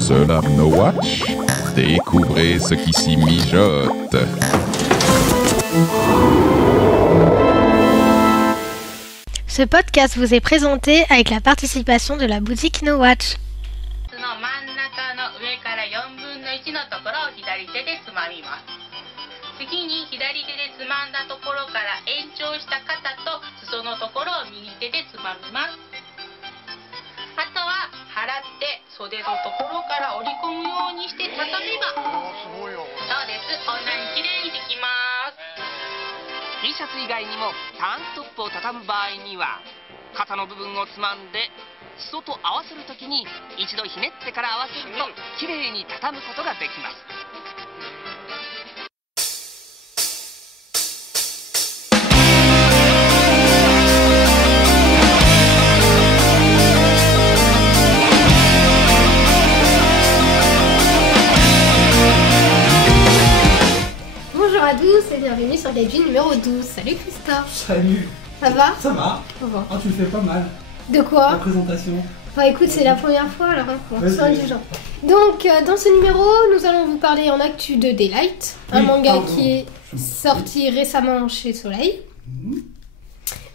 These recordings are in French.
Solar No Watch, découvrez ce qui s'y mijote. Ce podcast vous est présenté avec la participation de la boutique No Watch. の真ん中の上から4分の1のところを左手でつまみます。次に左手でつまんだところから延長した肩と裾のところを右手でつまみます。あとは払って袖のところから折り込むようにして畳めば、そうです、こんなに綺麗にできます。 T シャツ以外にもタンクトップを畳む場合には肩の部分をつまんで裾と合わせるときに一度ひねってから合わせるときれいに畳むことができます。 Bonjour à tous et bienvenue sur Gaijin numéro 12. Salut Christophe. Salut. Ça va? Ça va. Ça va. Ah, tu le fais pas mal. De La quoi? présentation. Bah écoute, c'est la première fois alors, hein, faut Ouais, sois c'est- indulgent. Donc dans ce numéro, nous allons vous parler en actu de Daylight, un Oui, manga pardon. qui est sorti récemment chez Soleil. Mhm.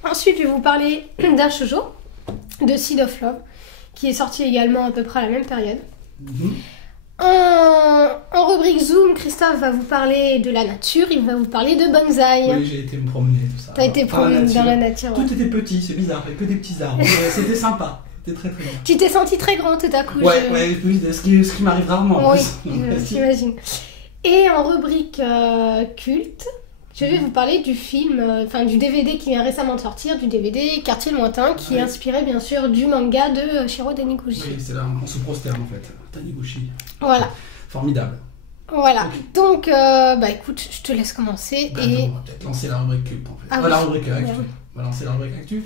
Ensuite, je vais vous parler d'un shoujo, de Seed of Love, qui est sorti également à peu près à la même période. Mhm. En rubrique Zoom, Christophe va vous parler de la nature, il va vous parler de bonsaï. Oui, j'ai été me promener, tout ça. T'as été Par promené dans la nature. Ouais. Tout était petit, c'est bizarre, il y avait que des petits arbres. Mais c'était sympa, c'était très très bien. Tu t'es senti très grand tout à coup. Ouais, je- ouais, oui, ce qui m'arrive rarement en Oui, plus. Donc, vas-y. j'imagine. Et en rubrique culte, je vais vous parler du film, enfin du DVD qui vient récemment de sortir, du DVD Quartier Lointain, qui est Ouais. inspiré bien sûr du manga de Shiro Taniguchi. Oui, c'est là, on se prosterne en fait. Taniguchi. Voilà, Formidable. voilà. Ok. Donc, bah écoute, je te laisse commencer Bah, et... attends, on va peut-être lancer la rubrique culte en fait. Ah La oui. rubrique actu. Merde. On va lancer la rubrique actu.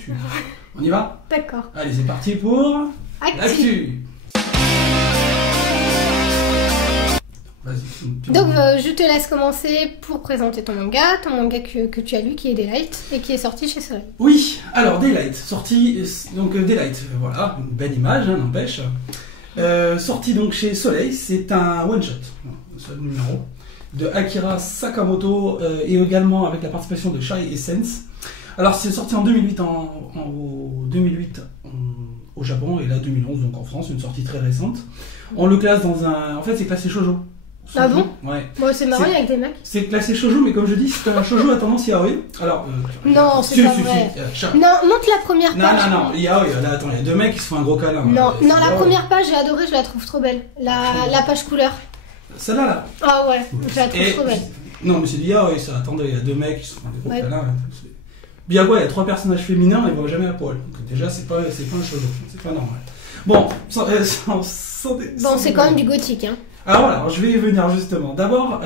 On y va? D'accord. Allez, c'est parti pour Actu. l'actu. Vas-y. Donc, je te laisse commencer pour présenter ton manga que tu as lu, qui est Daylight, et qui est sorti chez Soleil. Oui, alors Daylight, sorti, donc Daylight, voilà, une belle image, hein, n'empêche. Sorti donc chez Soleil, c'est un one-shot, un seul numéro, de Akira Sakamoto et également avec la participation de Shai Essence. Alors c'est sorti en 2008, au Japon et là 2011 donc en France, une sortie très récente. On le classe dans un... En fait c'est classé shoujo. Ah bon? Ouais. Bon, c'est marrant C'est- avec des mecs. C'est classé shoujo mais comme je dis c'est un shoujo à tendance yaoi. Alors... Non, c'est pas vrai. Non, montre la première Non, page. non, non, yaoi, là attends, il y a deux mecs qui se font un gros câlin. Non, C'est non, la yaoi. première page, j'ai adoré, je la trouve trop belle. La page couleur. Celle-là là. Ah ouais, je la trouve Et- trop belle. Non mais c'est du yaoi ça, attendez, il y a deux mecs qui se font des gros Ouais. câlins. Biagua, il y a trois personnages féminins, ils vont jamais à poil. Donc déjà c'est pas un shoujo, c'est pas normal. Bon, Bon, c'est quand même du gothique, hein. Alors voilà, alors je vais y venir justement. D'abord,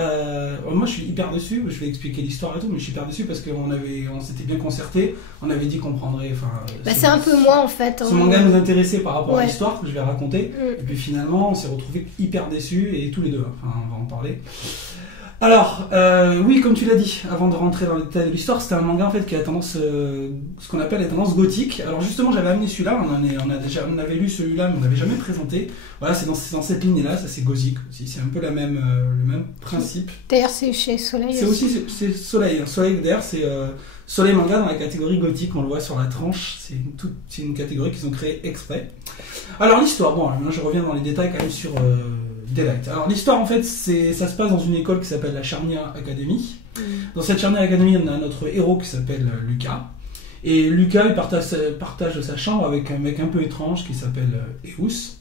moi je suis hyper déçu, je vais expliquer l'histoire et tout, mais je suis hyper déçu parce on s'était bien concerté, on avait dit qu'on prendrait... Bah, c'est un peu moi en fait. Ce manga nous intéressait par rapport à Ouais. l'histoire que je vais raconter, Mm. et puis finalement on s'est retrouvés hyper déçus, et tous les deux, enfin on va en parler. Alors, oui, comme tu l'as dit, avant de rentrer dans les détails de l'histoire, c'était un manga en fait qui a tendance, ce qu'on appelle la tendance gothique. Alors justement, j'avais amené celui-là, on avait lu celui-là, mais on l'avait jamais présenté. Voilà, c'est dans cette ligne-là, ça c'est gothique aussi, c'est un peu le même principe. D'ailleurs, c'est chez Soleil C'est aussi c'est Soleil, hein. Soleil d'ailleurs c'est Soleil manga dans la catégorie gothique, on le voit sur la tranche, c'est une catégorie qu'ils ont créée exprès. Alors l'histoire, bon, là je reviens dans les détails quand même sur Daylight. Alors l'histoire en fait, ça se passe dans une école qui s'appelle la Charnia Academy. Dans cette Charnia Academy, on a notre héros qui s'appelle Lucas. Et Lucas, il partage sa chambre avec un mec un peu étrange qui s'appelle Eus.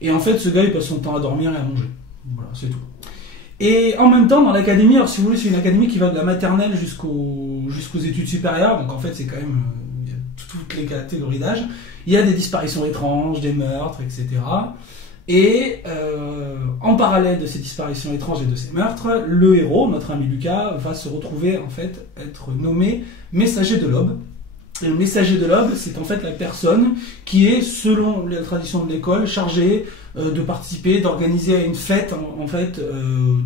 Et en fait, ce gars, il passe son temps à dormir et à manger. Voilà, c'est tout. Et en même temps, dans l'académie, alors si vous voulez, c'est une académie qui va de la maternelle jusqu'aux études supérieures. Donc en fait, c'est quand même il y a toutes les catégories d'âge. Il y a des disparitions étranges, des meurtres, etc. Et en parallèle de ces disparitions étranges et de ces meurtres, le héros, notre ami Lucas, va se retrouver en fait être nommé messager de l'aube. Et le messager de l'aube, c'est en fait la personne qui est, selon la tradition de l'école, chargée de participer, d'organiser une fête en fait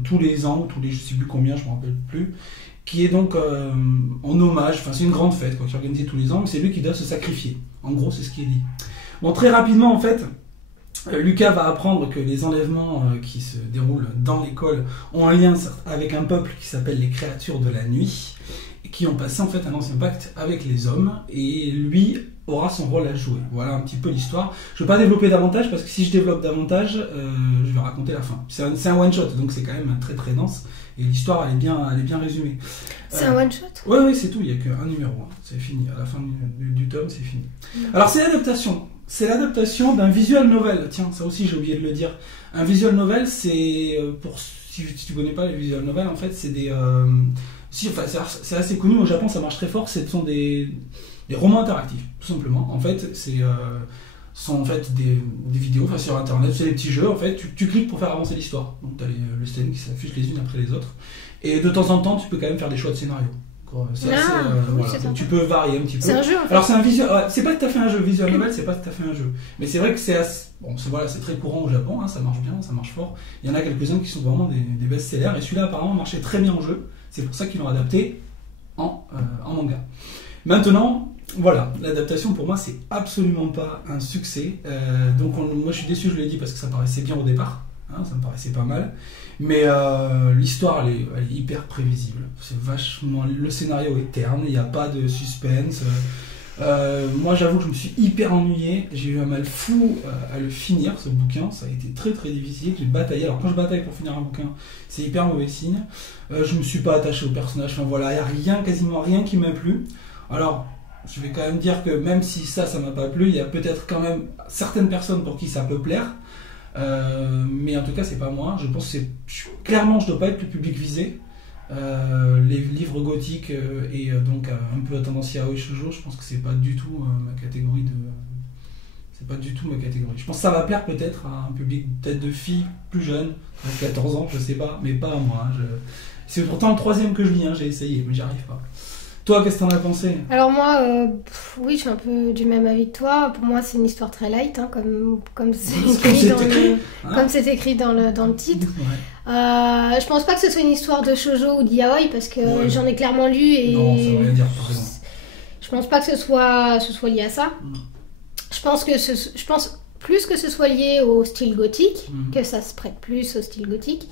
tous les ans, ou tous les je sais plus combien, je me rappelle plus, qui est donc en hommage, enfin c'est une grande fête quoi, qui est organisée tous les ans, mais c'est lui qui doit se sacrifier. En gros, c'est ce qui est dit. Bon, très rapidement en fait, Lucas va apprendre que les enlèvements qui se déroulent dans l'école ont un lien avec un peuple qui s'appelle les créatures de la nuit, et qui ont passé en fait un ancien pacte avec les hommes, et lui aura son rôle à jouer. Voilà un petit peu l'histoire. Je ne vais pas développer davantage, parce que si je développe davantage, je vais raconter la fin. C'est un one-shot, donc c'est quand même très très dense, et l'histoire elle est bien résumée. C'est un one-shot? Oui, c'est tout, il n'y a qu'un numéro, c'est fini. À la fin du tome, c'est fini. Alors c'est l'adaptation. C'est l'adaptation d'un visual novel. Tiens, ça aussi j'ai oublié de le dire. Un visual novel, c'est pour si tu connais pas les visual novels, en fait, c'est des c'est assez connu au Japon, ça marche très fort. Ce sont des romans interactifs, tout simplement. En fait, sont en fait des vidéos, enfin sur internet, c'est des petits jeux. En fait, tu cliques pour faire avancer l'histoire. Donc tu as les scènes qui s'affichent les unes après les autres. Et de temps en temps, tu peux quand même faire des choix de scénario. C'est assez, voilà. Donc, tu peux varier un petit peu. C'est un jeu en fait. Alors c'est un visual, c'est pas tout à fait un jeu, visual novel, c'est pas tout à fait un jeu. Mais c'est vrai que c'est assez, bon, c'est très courant au Japon, hein, ça marche bien, ça marche fort. Il y en a quelques-uns qui sont vraiment des best-sellers, et celui-là apparemment marchait très bien en jeu. C'est pour ça qu'ils l'ont adapté en manga. Maintenant, voilà, l'adaptation pour moi c'est absolument pas un succès. Donc moi je suis déçu, je l'ai dit, parce que ça paraissait bien au départ. Ça me paraissait pas mal, mais l'histoire elle est hyper prévisible. C'est vachement, le scénario est terne, il n'y a pas de suspense. Moi j'avoue que je me suis hyper ennuyé, j'ai eu un mal fou à le finir ce bouquin, ça a été très très difficile, j'ai bataillé. Alors quand je bataille pour finir un bouquin, c'est hyper mauvais signe. Je me suis pas attaché au personnage, enfin voilà, il n'y a quasiment rien qui m'a plu. Alors je vais quand même dire que même si ça m'a pas plu, il y a peut-être quand même certaines personnes pour qui ça peut plaire. Mais en tout cas c'est pas moi, je pense que clairement je dois pas être le public visé. Les livres gothiques et donc un peu tendance yaoi shoujo, je pense que c'est pas du tout ma catégorie c'est pas du tout ma catégorie. Je pense que ça va plaire peut-être à un public peut-être de filles plus jeunes, 14 ans, je sais pas, mais pas à moi. C'est pourtant le 3e que je lis, j'ai essayé mais j'y arrive pas. Toi, qu'est-ce que t'en as pensé? Alors moi, oui, je suis un peu du même avis que toi. Pour moi, c'est une histoire très light, comme c'est écrit dans le titre. Ouais. Je pense pas que ce soit une histoire de shoujo ou de yaoi, parce que j'en ai clairement lu et non, ça veut rien dire, par exemple. Je pense pas que ce soit lié à ça. Je pense plus que ce soit lié au style gothique, que ça se prête plus au style gothique.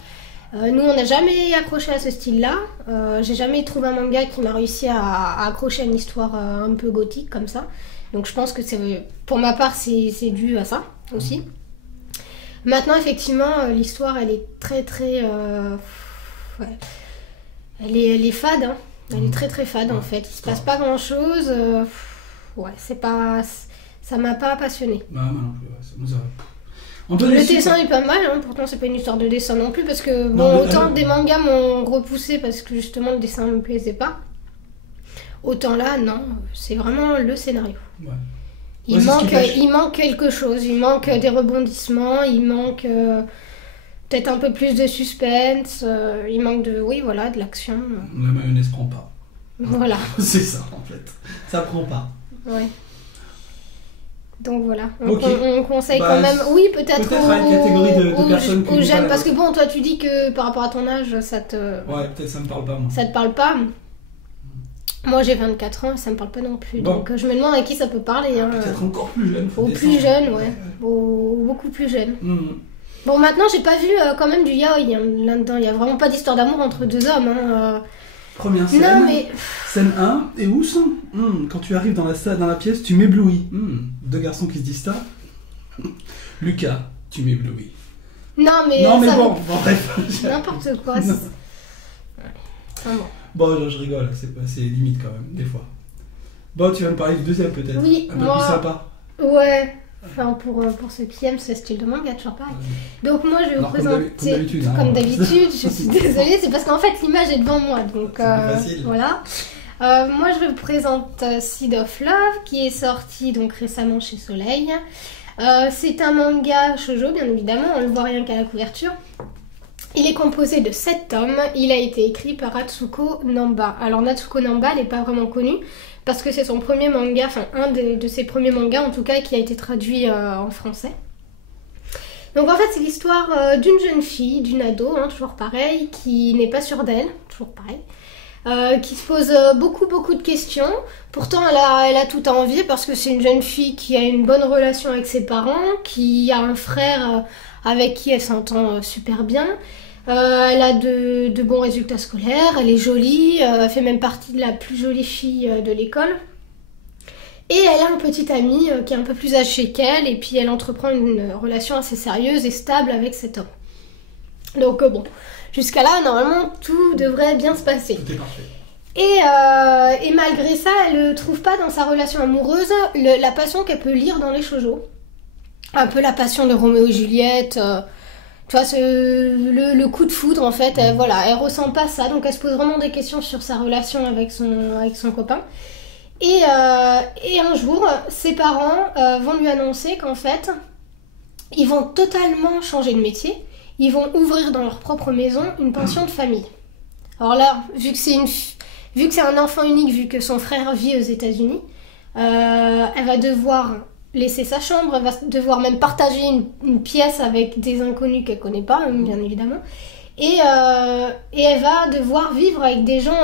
Nous, on n'a jamais accroché à ce style-là. J'ai jamais trouvé un manga qui m'a réussi à accrocher à une histoire un peu gothique comme ça. Donc je pense que pour ma part, c'est dû à ça aussi. Maintenant, effectivement, l'histoire, elle est très très... Elle est fade. Hein. Elle est très très fade en fait. Il se passe pas grand-chose. C'est pas... Ça m'a pas passionné. Bah, non, ça nous a... Le dessin est pas mal, pourtant c'est pas une histoire de dessin non plus, parce que autant des mangas m'ont repoussé parce que justement le dessin ne me plaisait pas, autant là non, c'est vraiment le scénario. Ouais. Il manque quelque chose, il manque des rebondissements, il manque peut-être un peu plus de suspense, il manque de l'action. La mayonnaise prend pas. Voilà. C'est ça en fait, ça prend pas. Ouais. Donc voilà, on conseille quand même, oui, peut-être à une catégorie de personnes aux jeunes, parce que bon, toi tu dis que par rapport à ton âge, ça te... Ouais, peut-être ça me parle pas, moi. Ça te parle pas. Moi j'ai 24 ans, ça me parle pas non plus, donc je me demande à qui ça peut parler. Peut-être encore plus jeune. Aux plus jeunes, ouais, beaucoup plus jeunes. Bon, maintenant j'ai pas vu quand même du yaoi là-dedans, il y a vraiment pas d'histoire d'amour entre deux hommes. Première scène, non, mais... scène 1, et où sont quand tu arrives dans la pièce, tu m'éblouis. Deux garçons qui se disent ça. Lucas, tu m'éblouis. Non mais bon, bref. N'importe quoi. Bon, je rigole, c'est limite quand même, des fois. Bon, tu vas me parler du deuxième peut-être. Oui, un peu plus sympa. Ouais. Enfin, pour ceux qui aiment ce style de manga, toujours pareil. Donc moi, je vais vous présenter, comme d'habitude, je suis désolée, c'est parce qu'en fait, l'image est devant moi. Donc voilà. Moi, je vous présente Seed of Love, qui est sorti donc récemment chez Soleil. C'est un manga shoujo, bien évidemment, on le voit rien qu'à la couverture. Il est composé de 7 tomes, il a été écrit par Atsuko Namba. Alors Natsuko Namba, elle n'est pas vraiment connue, parce que c'est son premier manga, enfin un de ses premiers mangas en tout cas, qui a été traduit en français. Donc en fait c'est l'histoire d'une jeune fille, d'une ado, toujours pareil, qui n'est pas sûre d'elle, toujours pareil, qui se pose beaucoup de questions. Pourtant, elle a tout à envier parce que c'est une jeune fille qui a une bonne relation avec ses parents, qui a un frère avec qui elle s'entend super bien. Elle a de bons résultats scolaires, elle est jolie, elle fait même partie de la plus jolie fille de l'école. Et elle a un petit ami qui est un peu plus âgé qu'elle, et puis elle entreprend une relation assez sérieuse et stable avec cet homme. Donc bon, jusqu'à là, normalement, tout devrait bien se passer. Tout est parfait. Et malgré ça, elle ne trouve pas dans sa relation amoureuse la passion qu'elle peut lire dans les shoujo. Un peu la passion de Roméo et Juliette, tu vois, le coup de foudre en fait, elle ressent pas ça, donc elle se pose vraiment des questions sur sa relation avec son copain. Et un jour, ses parents vont lui annoncer qu'en fait, ils vont totalement changer de métier, ils vont ouvrir dans leur propre maison une pension de famille. Alors là, vu que c'est un enfant unique, vu que son frère vit aux États-Unis, elle va devoir laisser sa chambre, elle va devoir même partager une pièce avec des inconnus qu'elle connaît pas, bien évidemment, et elle va devoir vivre avec des gens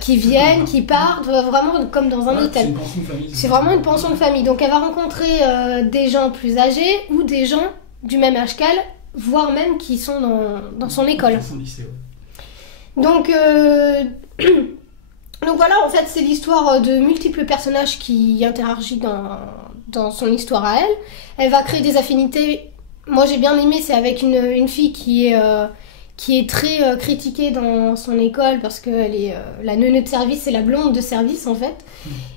qui viennent, qui partent, vraiment comme dans un hôtel. C'est une pension de famille. C'est vraiment une pension de famille. Donc elle va rencontrer des gens plus âgés ou des gens du même âge qu'elle, voire même qui sont dans son école. Dans son lycée, ouais. Donc voilà, en fait, c'est l'histoire de multiples personnages qui interagissent dans son histoire à elle. Elle va créer des affinités. Moi, j'ai bien aimé, c'est avec une fille qui est très critiquée dans son école parce qu'elle est la neuneu de service, c'est la blonde de service, en fait.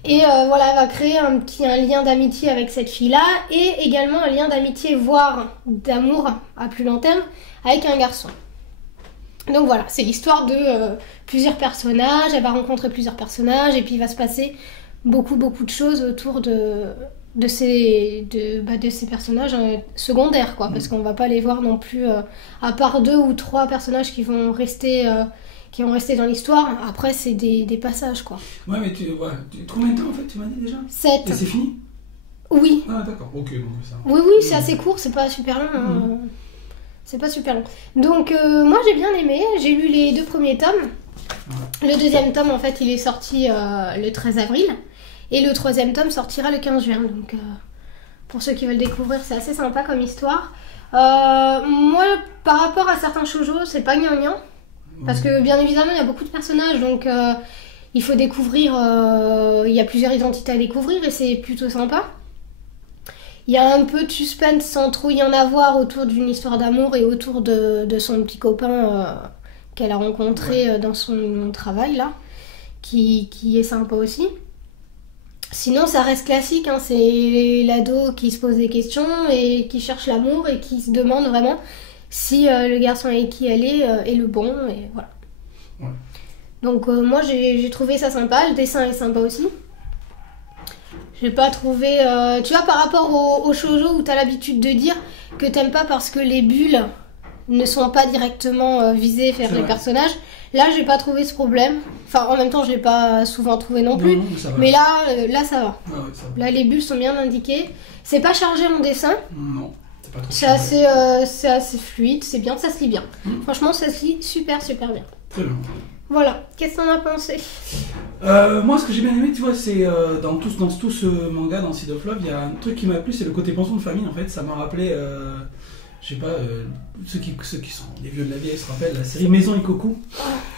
Et elle va créer un lien d'amitié avec cette fille-là et également un lien d'amitié, voire d'amour à plus long terme, avec un garçon. Donc voilà, c'est l'histoire de plusieurs personnages, elle va rencontrer plusieurs personnages et puis il va se passer beaucoup de choses autour de ces personnages secondaires, quoi, parce qu'on va pas les voir non plus, à part 2 ou 3 personnages qui vont rester dans l'histoire. Après, c'est des passages, quoi. Ouais, mais combien de temps en fait, tu m'as dit déjà 7. Et c'est fini? Oui. Ah d'accord, ok, donc ça. Oui, c'est assez court, c'est pas super long. C'est pas super long. Donc moi j'ai bien aimé, j'ai lu les 2 premiers tomes. Le 2e tome en fait il est sorti le 13 avril et le 3e tome sortira le 15 juin. Donc pour ceux qui veulent découvrir, c'est assez sympa comme histoire. Moi par rapport à certains shoujo, c'est pas gnangnan parce que bien évidemment il y a beaucoup de personnages, donc il faut découvrir, il y a plusieurs identités à découvrir et c'est plutôt sympa. Il y a un peu de suspense sans trop y en avoir autour d'une histoire d'amour et autour de son petit copain qu'elle a rencontré dans son travail là, qui est sympa aussi. Sinon ça reste classique, hein, c'est l'ado qui se pose des questions et qui cherche l'amour et qui se demande vraiment si le garçon avec qui elle est le bon, et voilà. Ouais. Donc moi j'ai trouvé ça sympa, le dessin est sympa aussi. J'ai pas trouvé... tu vois, par rapport au shoujo où t'as l'habitude de dire que t'aimes pas parce que les bulles ne sont pas directement visées vers les personnages, là j'ai pas trouvé ce problème. Enfin, en même temps, je l'ai pas souvent trouvé non plus. Non, mais là ça va. Ah ouais, ça va. Là, les bulles sont bien indiquées. C'est pas chargé en dessin. Non, c'est pas trop c'est assez fluide, c'est bien, ça se lit bien. Franchement, ça se lit super bien. Très bien. Voilà, qu'est-ce que t'en as pensé? Moi, ce que j'ai bien aimé, tu vois, c'est dans tout ce manga, dans Seed of Love, il y a un truc qui m'a plu, c'est le côté pension de famille. En fait, ça m'a rappelé, je sais pas, ceux qui sont des vieux de la vieille se rappellent la série Maison Ikoku,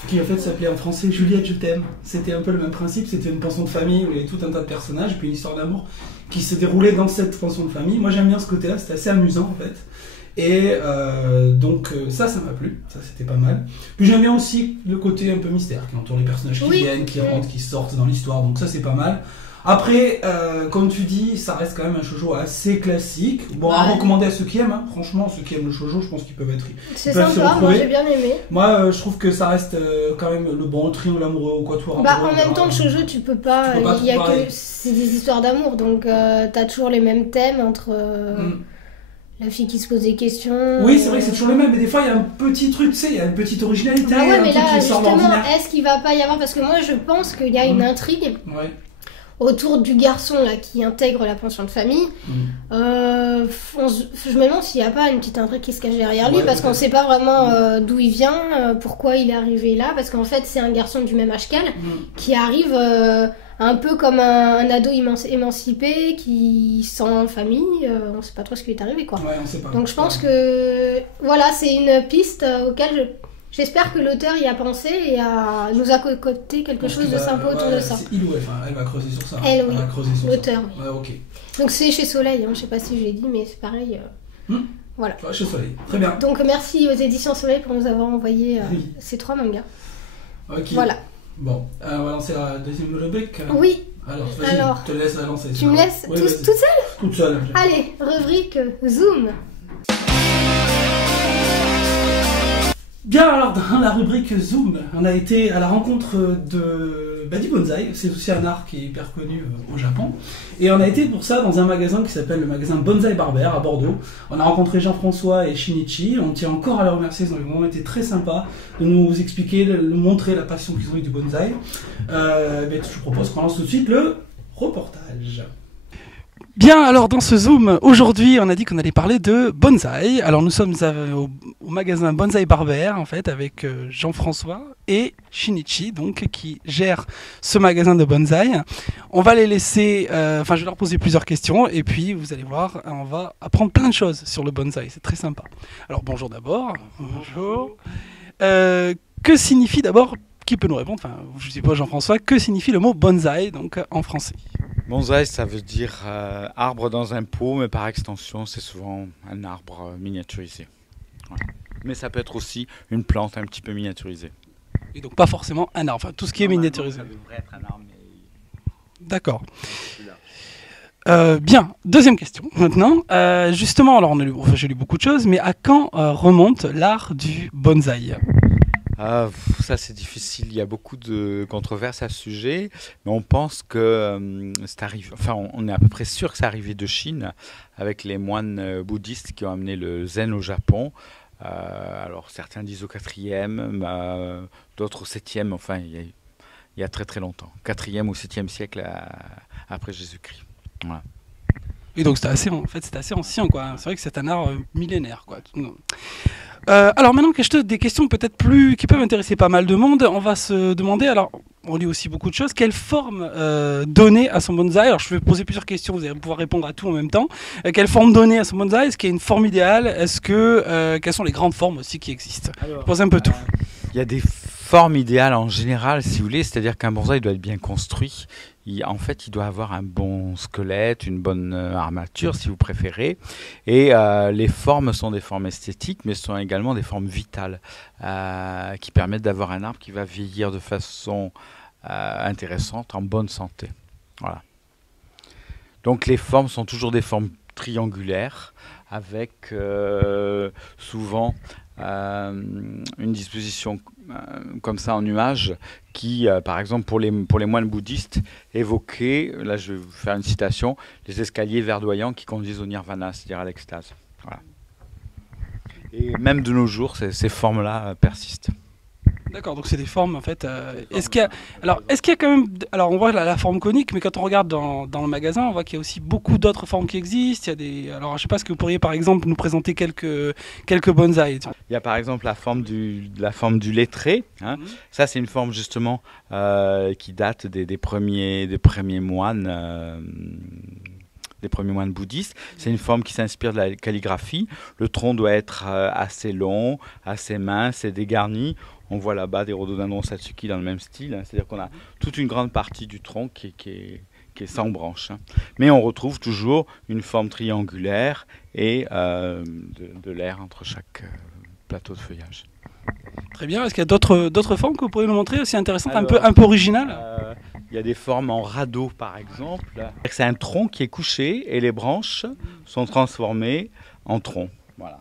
qui en fait s'appelait en français Juliette, je t'aime. C'était un peu le même principe, c'était une pension de famille où il y avait tout un tas de personnages, et puis une histoire d'amour qui se déroulait dans cette pension de famille. Moi, j'aime bien ce côté-là, c'était assez amusant en fait. Et donc ça m'a plu, ça c'était pas mal. Puis j'aime bien aussi le côté un peu mystère qui entoure les personnages qui viennent, qui rentrent, qui sortent dans l'histoire, donc ça c'est pas mal. Après, comme tu dis, ça reste quand même un shoujo assez classique. Bon, à recommander à ceux qui aiment, hein. Franchement, ceux qui aiment le shoujo, je pense qu'ils peuvent être... C'est sympa, moi j'ai bien aimé. Moi, je trouve que ça reste quand même le bon triangle amoureux ou quatuor amoureux. En même temps, le shoujo, tu peux pas il y a que c'est des histoires d'amour, donc t'as toujours les mêmes thèmes entre... La fille qui se pose des questions... Oui, c'est vrai que c'est toujours le même, mais des fois il y a un petit truc, tu sais, il y a une petite originalité. Ah ouais, mais là, justement, est-ce qu'il va pas y avoir... Parce que moi, je pense qu'il y a une intrigue autour du garçon là, qui intègre la pension de famille. Je me demande s'il n'y a pas une petite intrigue qui se cache derrière lui, parce qu'on ne sait pas vraiment d'où il vient, pourquoi il est arrivé là, parce qu'en fait c'est un garçon du même âge qu'elle, qui arrive un peu comme un ado émancipé, qui sans famille, on ne sait pas trop ce qui lui est arrivé, quoi. Ouais, on sait pas. Donc je pense que voilà, c'est une piste auquel j'espère que l'auteur y a pensé et nous a concocté quelque chose de sympa autour de ça. C'est il ou elle, enfin, elle va creuser sur ça. Elle, oui. Elle va creuser sur l'auteur. Ça. Ouais, ok. Donc c'est chez Soleil, je sais pas si je l'ai dit, mais c'est pareil. Voilà. Ouais, chez Soleil, très bien. Donc merci aux éditions Soleil pour nous avoir envoyé ces 3 mangas. Ok. Voilà. Bon, on va lancer la deuxième rubrique. Oui. Alors, vas-y, je te laisse la lancer. Tu me laisses toute seule ? Toute seule. Allez, rubrique Zoom. Bien, alors dans la rubrique Zoom, on a été à la rencontre du bonsaï. C'est aussi un art qui est hyper connu au Japon. Et on a été pour ça dans un magasin qui s'appelle le magasin Bonsaï Barber à Bordeaux. On a rencontré Jean-François et Shinichi. On tient encore à les remercier, ils ont vraiment été très sympas de nous expliquer, de nous montrer la passion qu'ils ont eu du bonsaï. Je vous propose qu'on lance tout de suite le reportage. Bien, alors dans ce Zoom, aujourd'hui, on a dit qu'on allait parler de bonsaï. Alors nous sommes au magasin Bonsaï Barber, en fait, avec Jean-François et Shinichi, donc, qui gèrent ce magasin de bonsaï. On va les laisser, je vais leur poser plusieurs questions, et puis vous allez voir, on va apprendre plein de choses sur le bonsaï, c'est très sympa. Alors bonjour d'abord. Bonjour. Que signifie d'abord, qui peut nous répondre, enfin, je ne sais pas Jean-François, que signifie le mot bonsaï, donc, en français ? Bonsaï, ça veut dire arbre dans un pot, mais par extension, c'est souvent un arbre miniaturisé. Voilà. Mais ça peut être aussi une plante un petit peu miniaturisée. Et donc pas forcément un arbre, enfin tout ce qui est miniaturisé. Ça devrait être un arbre, mais... D'accord. Bien, deuxième question maintenant. Justement, alors j'ai lu beaucoup de choses, mais à quand remonte l'art du bonsaï ? Ça c'est difficile, il y a beaucoup de controverses à ce sujet, mais on pense que c'est arrivé, enfin on est à peu près sûr que c'est arrivé de Chine avec les moines bouddhistes qui ont amené le zen au Japon. Alors certains disent au 4e, d'autres au 7e, enfin il y a très très longtemps, 4e ou 7e siècle après Jésus-Christ. Voilà. Et donc c'était assez ancien, quoi. C'est vrai que c'est un art millénaire, quoi. Alors maintenant, des questions peut-être qui peuvent intéresser pas mal de monde. On va se demander, alors on lit aussi beaucoup de choses, quelle forme donner à son bonsaï ? Alors je vais poser plusieurs questions, vous allez pouvoir répondre à tout en même temps. Quelle forme donner à son bonsaï ? Est-ce qu'il y a une forme idéale ? Quelles sont les grandes formes aussi qui existent ? Je pose un peu tout. Il y a des formes idéales en général, si vous voulez, c'est-à-dire qu'un bonsaï doit être bien construit. En fait, il doit avoir un bon squelette, une bonne armature, si vous préférez. Et les formes sont des formes esthétiques, mais ce sont également des formes vitales qui permettent d'avoir un arbre qui va vieillir de façon intéressante, en bonne santé. Voilà. Donc les formes sont toujours des formes triangulaires, avec souvent une disposition comme ça en nuage qui, par exemple pour les moines bouddhistes, évoquait, là je vais vous faire une citation, les escaliers verdoyants qui conduisent au nirvana, c'est-à-dire à l'extase. Voilà. Et même de nos jours, ces formes-là persistent. D'accord, donc c'est des formes en fait. Est-ce qu'il y a quand même, alors on voit la forme conique, mais quand on regarde dans le magasin, on voit qu'il y a aussi beaucoup d'autres formes qui existent. Alors je sais pas, est-ce que vous pourriez par exemple nous présenter quelques bonsaïs ? Il y a par exemple la forme du lettré. Hein. Ça c'est une forme justement qui date des premiers moines. Des premiers moines bouddhistes. C'est une forme qui s'inspire de la calligraphie. Le tronc doit être assez long, assez mince et dégarni. On voit là-bas des rhododendrons satsuki dans le même style. Hein. C'est-à-dire qu'on a toute une grande partie du tronc qui est sans branches. Hein. Mais on retrouve toujours une forme triangulaire et de l'air entre chaque plateau de feuillage. Très bien. Est-ce qu'il y a d'autres formes que vous pourriez nous montrer aussi intéressantes, un peu originales ? Il y a des formes en radeau, par exemple. C'est un tronc qui est couché et les branches sont transformées en tronc. Voilà.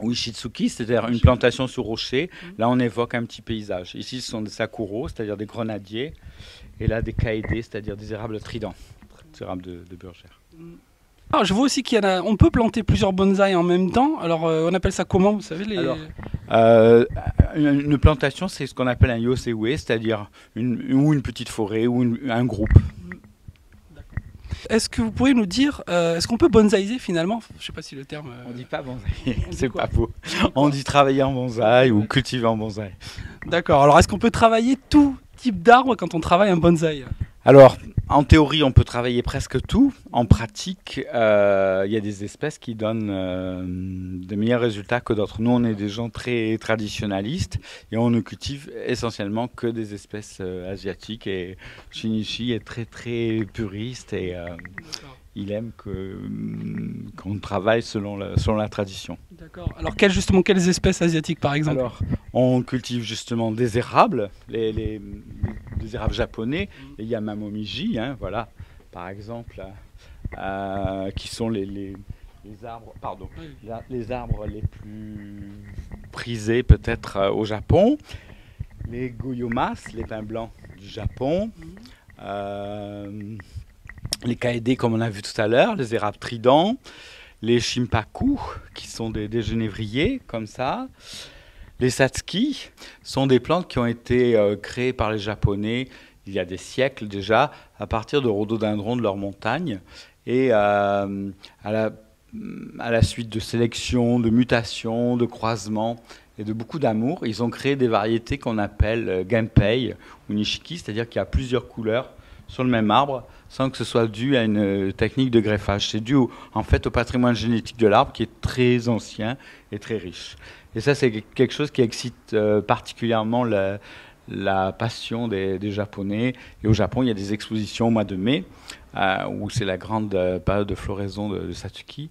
Oui, Shitsuki, c'est-à-dire une plantation sur rocher. Là, on évoque un petit paysage. Ici, ce sont des sakuros, c'est-à-dire des grenadiers. Et là, des kaédés, c'est-à-dire des érables tridents, des érables de Burgère. Alors, je vois aussi on peut planter plusieurs bonsaïs en même temps. Alors, on appelle ça comment, vous savez une plantation, c'est ce qu'on appelle un yosewe, c'est-à-dire une petite forêt ou un groupe. Est-ce que vous pourriez nous dire, est-ce qu'on peut bonsaïser finalement? Je ne sais pas si le terme... On dit pas bonsaï, c'est pas beau. On dit travailler en bonsaï ou cultiver en bonsaï. D'accord, alors est-ce qu'on peut travailler tout type d'arbre quand on travaille un bonsaï? Alors, en théorie, on peut travailler presque tout. En pratique, il y a des espèces qui donnent de meilleurs résultats que d'autres. Nous, on est des gens très traditionnalistes et on ne cultive essentiellement que des espèces asiatiques. Et Shinichi est très très puriste et il aime qu'on travaille selon la tradition. D'accord. Alors, quelles espèces asiatiques par exemple? Alors, on cultive justement des érables, des érables japonais, les Yamamomiji, hein, voilà, par exemple, qui sont les arbres, les arbres les plus prisés peut-être au Japon. Les Goyomas, les pins blancs du Japon. Les kaedé, comme on a vu tout à l'heure, les érables tridents, les shimpaku, qui sont des genévriers, comme ça. Les satsuki sont des plantes qui ont été créées par les Japonais il y a des siècles déjà, à partir de rhododendrons de leur montagne. Et à la suite de sélection, de mutations, de croisements et de beaucoup d'amour, ils ont créé des variétés qu'on appelle genpei ou nishiki, c'est-à-dire qu'il y a plusieurs couleurs sur le même arbre, sans que ce soit dû à une technique de greffage. C'est dû en fait au patrimoine génétique de l'arbre qui est très ancien et très riche. Et ça, c'est quelque chose qui excite particulièrement la passion des Japonais. Et au Japon, il y a des expositions au mois de mai, où c'est la grande période de floraison de Satsuki,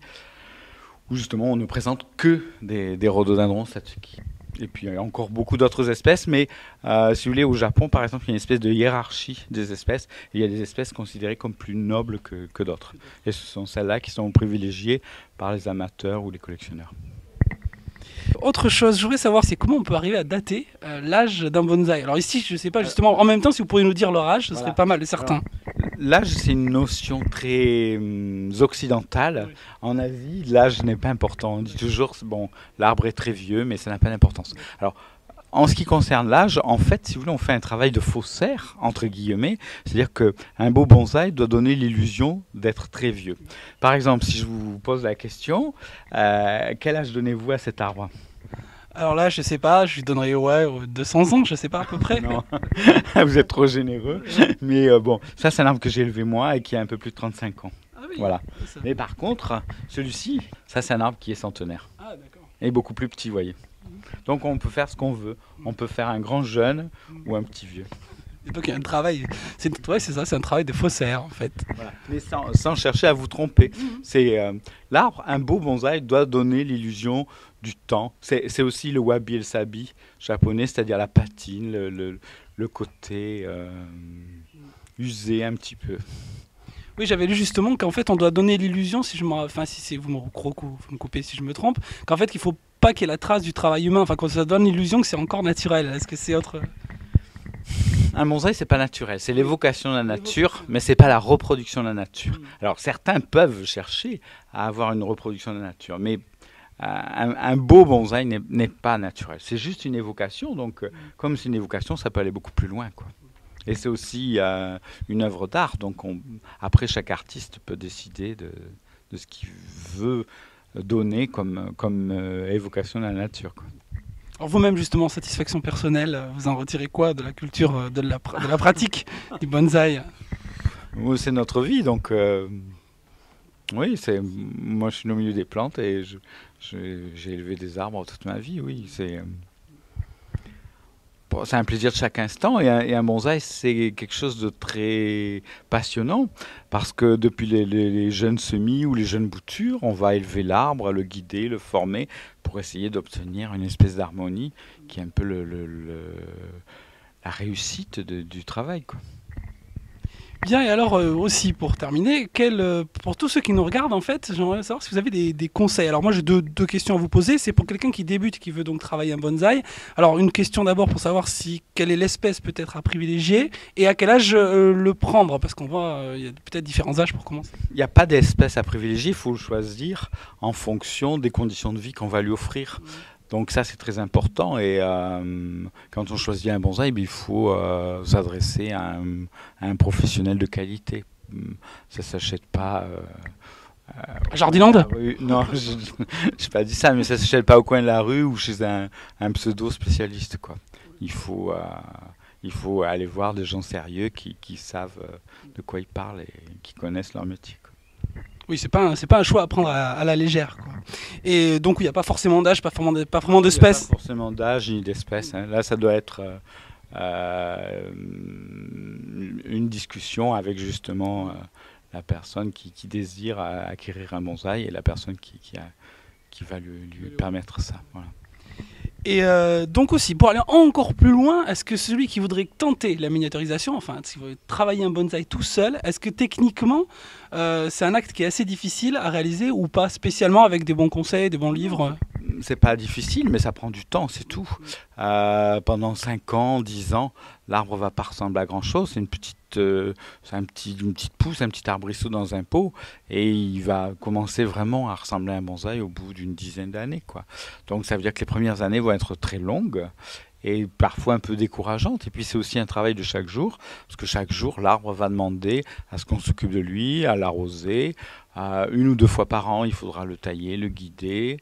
où justement on ne présente que des rhododendrons Satsuki. Et puis il y a encore beaucoup d'autres espèces, mais si vous voulez, au Japon, par exemple, il y a une espèce de hiérarchie des espèces. Et il y a des espèces considérées comme plus nobles que d'autres. Et ce sont celles-là qui sont privilégiées par les amateurs ou les collectionneurs. Autre chose, je voudrais savoir, c'est comment on peut arriver à dater l'âge d'un bonsaï. Alors ici, je ne sais pas justement, en même temps, si vous pourriez nous dire leur âge, ce serait pas mal, certain. L'âge, c'est une notion très occidentale. Oui. En Asie, l'âge n'est pas important. On dit toujours, bon, l'arbre est très vieux, mais ça n'a pas d'importance. Alors, en ce qui concerne l'âge, en fait, si vous voulez, on fait un travail de faussaire, entre guillemets. C'est-à-dire qu'un beau bonsaï doit donner l'illusion d'être très vieux. Par exemple, si je vous pose la question, quel âge donnez-vous à cet arbre ? Alors là, je sais pas, je lui donnerais 200 ans, je sais pas à peu près. Non, vous êtes trop généreux. Mais bon, ça c'est un arbre que j'ai élevé moi et qui a un peu plus de 35 ans. Ah oui, voilà. Mais par contre, celui-ci, ça c'est un arbre qui est centenaire. Ah d'accord. Et beaucoup plus petit, vous voyez. Donc on peut faire ce qu'on veut. On peut faire un grand jeune ou un petit vieux. Et donc il y a un travail, c'est ça, c'est un travail de faussaire en fait. Voilà. Mais sans chercher à vous tromper. C'est l'arbre, un beau bonsaï doit donner l'illusion du temps. C'est aussi le wabi et le sabi japonais, c'est-à-dire la patine, le côté usé un petit peu. Oui, j'avais lu justement qu'en fait on doit donner l'illusion, vous me coupez si je me trompe, qu'en fait il faut pas qu'il y ait la trace du travail humain, enfin quand ça donne l'illusion que c'est encore naturel. Est-ce que c'est autre? Un bonsaï, c'est pas naturel, c'est l'évocation de la nature, mais c'est pas la reproduction de la nature. Alors certains peuvent chercher à avoir une reproduction de la nature, mais un beau bonsaï n'est pas naturel. C'est juste une évocation, donc comme c'est une évocation, ça peut aller beaucoup plus loin, quoi. Et c'est aussi une œuvre d'art, donc après chaque artiste peut décider de ce qu'il veut donner comme évocation de la nature, quoi. Alors vous-même, justement, satisfaction personnelle, vous en retirez quoi de la culture, de la pratique du bonsaï? C'est notre vie, donc oui, moi je suis au milieu des plantes et j'ai élevé des arbres toute ma vie, oui. C'est un plaisir de chaque instant et un bonsaï, c'est quelque chose de très passionnant parce que depuis les jeunes semis ou les jeunes boutures, on va élever l'arbre, le guider, le former pour essayer d'obtenir une espèce d'harmonie qui est un peu la réussite du travail, quoi. Bien, et alors aussi pour terminer, pour tous ceux qui nous regardent en fait, j'aimerais savoir si vous avez des conseils. Alors moi j'ai deux questions à vous poser, c'est pour quelqu'un qui débute, qui veut donc travailler un bonsaï. Alors une question d'abord pour savoir quelle est l'espèce peut-être à privilégier et à quel âge le prendre, parce qu'on voit il y a peut-être différents âges pour commencer. Il n'y a pas d'espèce à privilégier, il faut le choisir en fonction des conditions de vie qu'on va lui offrir. Donc ça c'est très important et quand on choisit un bonsaï, il faut s'adresser à un professionnel de qualité ça s'achète pas. Jardiland ? Non, je n'ai pas dit ça, mais ça ne s'achète pas au coin de la rue ou chez un pseudo-spécialiste, quoi. Il faut aller voir des gens sérieux qui savent de quoi ils parlent et qui connaissent leur métier, quoi. Oui, c'est pas un choix à prendre à la légère, quoi. Et donc, il n'y a pas forcément d'âge, pas vraiment d'espèce. Pas forcément d'âge ni d'espèce. Hein. Là, ça doit être une discussion avec justement la personne qui désire acquérir un bonsaï et la personne qui va lui permettre ça. Voilà. Et donc aussi, pour aller encore plus loin, est-ce que celui qui voudrait tenter la miniaturisation, enfin, s'il veut travailler un bonsaï tout seul, est-ce que techniquement, c'est un acte qui est assez difficile à réaliser ou pas spécialement avec des bons conseils, des bons livres ? C'est pas difficile, mais ça prend du temps, c'est tout. Pendant 5 ans, 10 ans, l'arbre va pas ressembler à grand-chose. C'est une petite pousse, un petit arbrisseau dans un pot, et il va commencer vraiment à ressembler à un bonsaï au bout d'une dizaine d'années, quoi. Donc ça veut dire que les premières années vont être très longues et parfois un peu décourageantes. Et puis c'est aussi un travail de chaque jour, parce que chaque jour, l'arbre va demander à ce qu'on s'occupe de lui, à l'arroser. 1 ou 2 fois par an, il faudra le tailler, le guider,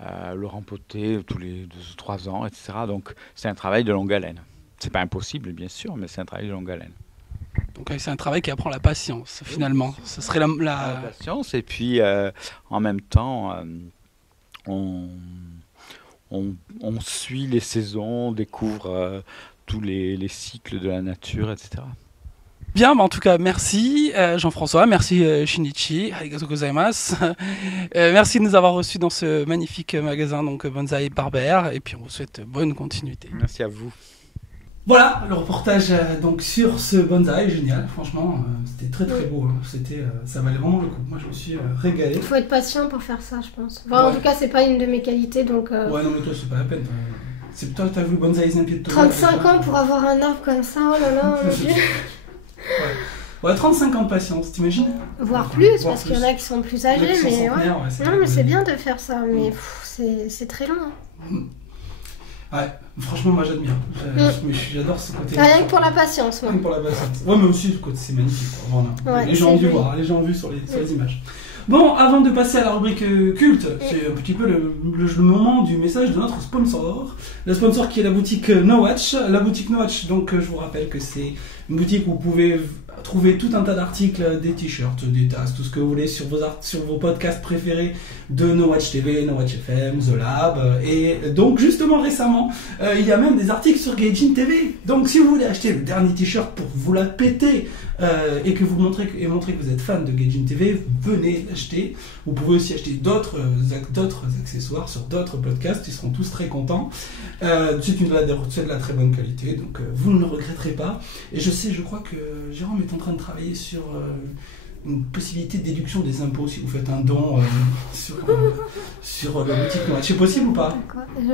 le rempoter tous les 2 ou 3 ans, etc. Donc c'est un travail de longue haleine. C'est pas impossible, bien sûr, mais c'est un travail de longue haleine. Donc c'est un travail qui apprend la patience, finalement. Ce serait la patience, et puis en même temps, on suit les saisons, on découvre tous les cycles de la nature, etc. Bien, en tout cas, merci Jean-François, merci Shinichi, arigatou gozaimasu. Merci de nous avoir reçus dans ce magnifique magasin, donc Bonsaï Barbert, et puis on vous souhaite bonne continuité. Merci à vous. Voilà, le reportage donc sur ce bonsaï, génial, franchement, c'était très très beau, hein. Ça valait vraiment le coup, moi je me suis régalé. Il faut être patient pour faire ça, je pense. Enfin, en tout cas, c'est pas une de mes qualités, donc... Ouais, non mais toi, c'est pas la peine. Toi, t'as vu bonsaï un pied de 35 ans pour avoir un arbre comme ça, oh là là, mon Dieu. Ouais, 35 ans de patience, t'imagines ? Voire plus, parce qu'il y en a qui sont plus âgés, mais ouais. Non, mais c'est bien de faire ça, mais c'est très long. Hein. Ouais, franchement, moi j'admire. J'adore ce côté. Rien que pour la patience, moi. Rien que pour la patience. Ouais, mais aussi, le côté, c'est magnifique. Voilà. Les gens ont dû voir, les gens ont vu sur les images. Bon, avant de passer à la rubrique culte, c'est un petit peu le moment du message de notre sponsor. Le sponsor qui est la boutique No Watch. La boutique No Watch, donc je vous rappelle que c'est une boutique où vous pouvez trouver tout un tas d'articles, des t-shirts, des tasses, tout ce que vous voulez sur vos podcasts préférés de No Watch TV, No Watch FM, The Lab. Et donc justement récemment, il y a même des articles sur Gaijin TV. Donc si vous voulez acheter le dernier t-shirt pour vous la péter et que vous montrer que vous êtes fan de Gaijin TV, venez l'acheter. Vous pouvez aussi acheter d'autres accessoires sur d'autres podcasts, ils seront tous très contents. C'est de la très bonne qualité, donc vous ne le regretterez pas. Et je crois que Jérôme est en train de travailler sur une possibilité de déduction des impôts si vous faites un don sur la boutique No Watch. C'est possible ou pas ?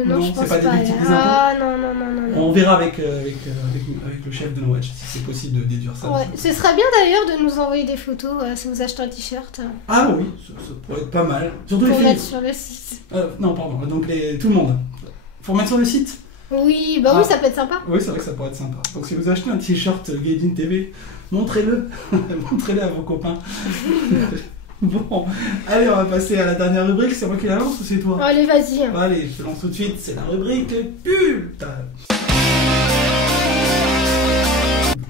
Non, je pense c'est pas déductible des impôts. Ah non. On verra avec le chef de No Watch si c'est possible de déduire ça. Ouais. Ce serait bien d'ailleurs de nous envoyer des photos si vous achetez un t-shirt. Ah oui, ça pourrait être pas mal. Surtout pour les mettre sur le site. Non, pardon, donc tout le monde. Faut mettre sur le site ? Oui, oui, ça peut être sympa. Oui, c'est vrai que ça pourrait être sympa. Donc si vous achetez un t-shirt Gaijin TV, montrez-le. Montrez-le à vos copains. Bon, allez, on va passer à la dernière rubrique. C'est moi qui la lance ou c'est toi ? Allez, vas-y. Allez, je te lance tout de suite. C'est la rubrique culte.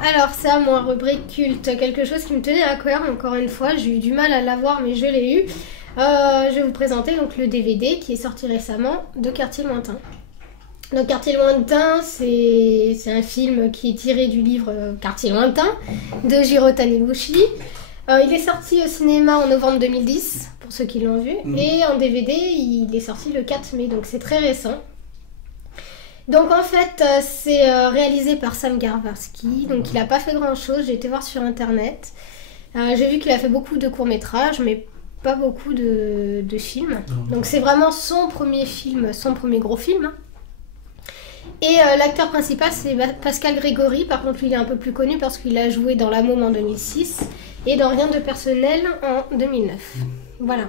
Alors, c'est à moi, rubrique culte. Quelque chose qui me tenait à cœur, encore une fois. J'ai eu du mal à l'avoir, mais je l'ai eu. Je vais vous présenter donc le DVD qui est sorti récemment de Quartier Lointain. Donc Quartier Lointain, c'est un film qui est tiré du livre Quartier Lointain de Jiro Taniguchi. Il est sorti au cinéma en novembre 2010, pour ceux qui l'ont vu, et en DVD, il est sorti le 4 mai, donc c'est très récent. Donc en fait, c'est réalisé par Sam Garbarsky, donc il n'a pas fait grand-chose, j'ai été voir sur internet. J'ai vu qu'il a fait beaucoup de courts-métrages, mais pas beaucoup de films. Donc c'est vraiment son premier film, son premier gros film. Et l'acteur principal, c'est Pascal Grégory. Par contre, lui, il est un peu plus connu parce qu'il a joué dans La Môme en 2006 et dans Rien de personnel en 2009. Voilà.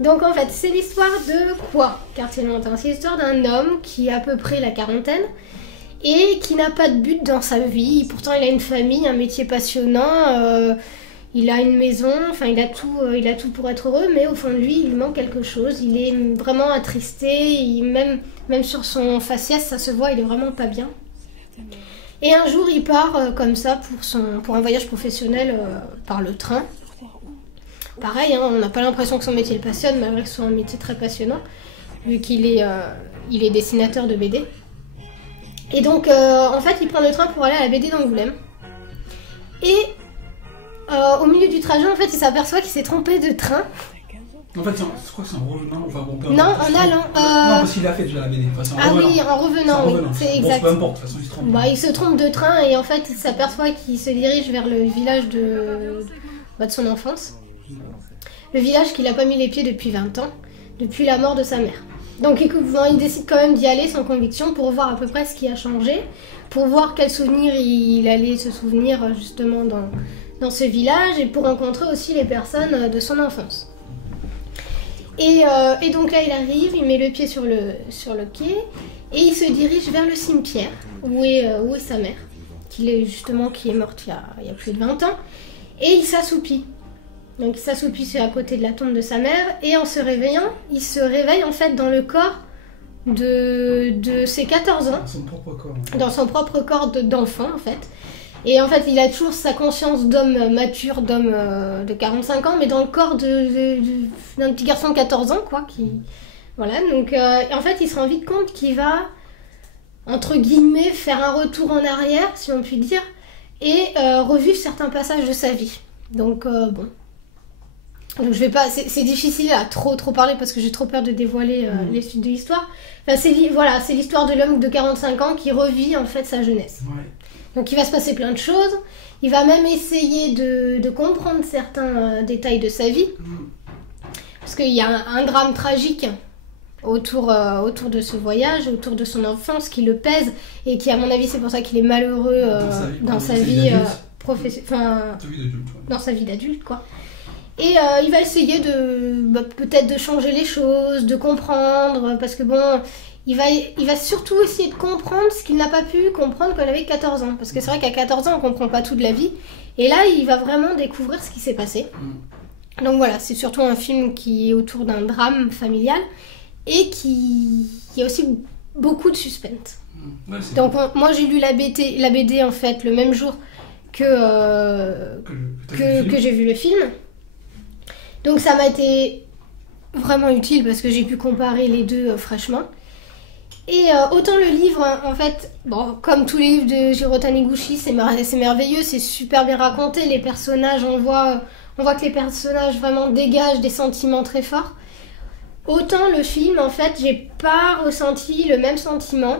Donc, en fait, c'est l'histoire de quoi, Quartier Lointain ? C'est l'histoire d'un homme qui a à peu près la quarantaine et qui n'a pas de but dans sa vie. Pourtant, il a une famille, un métier passionnant. il a une maison, enfin il a tout pour être heureux, mais au fond de lui, il lui manque quelque chose. Il est vraiment attristé, même sur son faciès, ça se voit, il est vraiment pas bien. Et un jour, il part comme ça pour un voyage professionnel par le train. Pareil, hein, on n'a pas l'impression que son métier le passionne, malgré que ce soit un métier très passionnant, vu qu'il est dessinateur de BD. Et donc, en fait, il prend le train pour aller à la BD d'Angoulême. Et au milieu du trajet, en fait, il s'aperçoit qu'il s'est trompé de train. En fait, je crois que c'est en revenant. Enfin, bon, non, en allant. Non, parce qu'il a fait déjà la BD. Enfin, oui, en revenant, oui, c'est exact. Bon, peu importe, de toute façon, il se trompe. Il se trompe de train et en fait, il s'aperçoit qu'il se dirige vers le village de son enfance. Le village qu'il n'a pas mis les pieds depuis 20 ans, depuis la mort de sa mère. Donc il décide quand même d'y aller sans conviction pour voir à peu près ce qui a changé, pour voir quel souvenir il allait se souvenir justement dans ce village et pour rencontrer aussi les personnes de son enfance. Et donc là il arrive, il met le pied sur le quai et il se dirige vers le cimetière où est sa mère, qui est morte il y a plus de 20 ans, et il s'assoupit. Donc il s'assoupit à côté de la tombe de sa mère et en se réveillant, il se réveille en fait dans le corps de ses 14 ans. Dans son propre corps. Dans son propre corps d'enfant en fait. Et en fait il a toujours sa conscience d'homme mature, d'homme de 45 ans, mais dans le corps d'un petit garçon de 14 ans quoi. Voilà, donc en fait il se rend vite compte qu'il va, entre guillemets, faire un retour en arrière, si on peut dire, et revivre certains passages de sa vie. Donc bon. Donc je vais pas, c'est difficile à trop parler parce que j'ai trop peur de dévoiler les suites de l'histoire. Enfin, c'est l'histoire de l'homme de 45 ans qui revit en fait sa jeunesse. Ouais. Donc il va se passer plein de choses. Il va même essayer de comprendre certains détails de sa vie. Parce qu'il y a un drame tragique autour de ce voyage, autour de son enfance qui le pèse et qui, à mon avis, c'est pour ça qu'il est malheureux dans sa vie dans sa vie d'adulte quoi. Et il va essayer peut-être de changer les choses, de comprendre, parce que bon, il va surtout essayer de comprendre ce qu'il n'a pas pu comprendre quand il avait 14 ans. Parce que c'est vrai qu'à 14 ans, on comprend pas tout de la vie. Et là, il va vraiment découvrir ce qui s'est passé. Donc voilà, c'est surtout un film qui est autour d'un drame familial et qui a aussi beaucoup de suspense. Ouais, donc moi, j'ai lu la BD en fait le même jour que j'ai vu le film. Donc ça m'a été vraiment utile parce que j'ai pu comparer les deux fraîchement. Et autant le livre, en fait, bon, comme tous les livres de Jiro Taniguchi, c'est merveilleux, c'est super bien raconté. Les personnages, on voit que les personnages vraiment dégagent des sentiments très forts. Autant le film, en fait, j'ai pas ressenti le même sentiment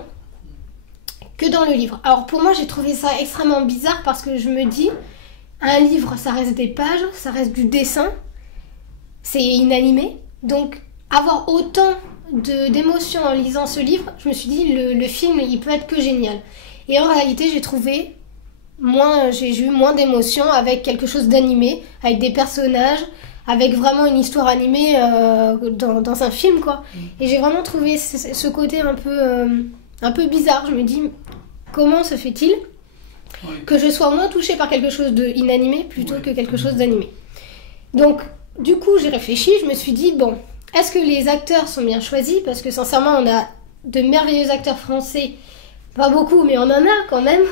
que dans le livre. Alors pour moi, j'ai trouvé ça extrêmement bizarre parce que je me dis, un livre, ça reste des pages, ça reste du dessin. C'est inanimé, donc avoir autant d'émotions en lisant ce livre, je me suis dit le film il peut être que génial. Et en réalité j'ai eu moins d'émotions avec quelque chose d'animé, avec des personnages, avec vraiment une histoire animée dans un film quoi. Et j'ai vraiment trouvé ce côté un peu bizarre. Je me dis comment se fait-il que je sois moins touchée par quelque chose d'inanimé plutôt que quelque chose d'animé. Donc du coup, j'ai réfléchi, je me suis dit, bon, est-ce que les acteurs sont bien choisis? Parce que sincèrement, on a de merveilleux acteurs français, pas beaucoup, mais on en a quand même,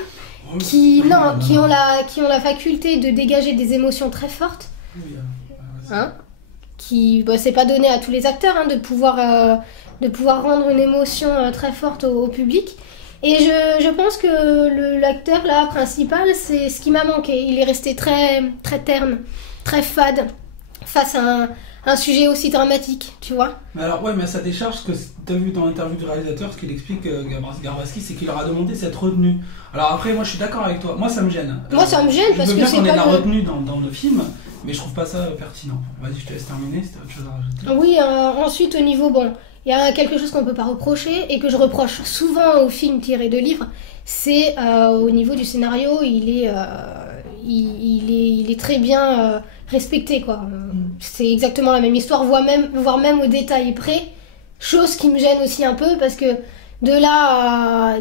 qui ont la faculté de dégager des émotions très fortes. Hein? C'est pas donné à tous les acteurs hein, de pouvoir rendre une émotion très forte au public. Et je pense que l'acteur là, principal, c'est ce qui m'a manqué. Il est resté très, très terne, très fade face à un sujet aussi dramatique, tu vois. Mais alors, mais à sa décharge, ce que tu as vu dans l'interview du réalisateur, ce qu'il explique, Garbowski, c'est qu'il leur a demandé cette retenue. Alors après, moi je suis d'accord avec toi, moi ça me gêne. Moi ça me gêne parce que c'est pas... Je veux bien qu'on ait de la retenue dans le film, mais je trouve pas ça pertinent. Vas-y, je te laisse terminer, si tu as autre chose à rajouter. Oui, ensuite au niveau, il y a quelque chose qu'on ne peut pas reprocher et que je reproche souvent aux films tirés de livres, c'est au niveau du scénario, il est très bien respecté quoi. C'est exactement la même histoire, voire même au détail près, chose qui me gêne aussi un peu parce que de là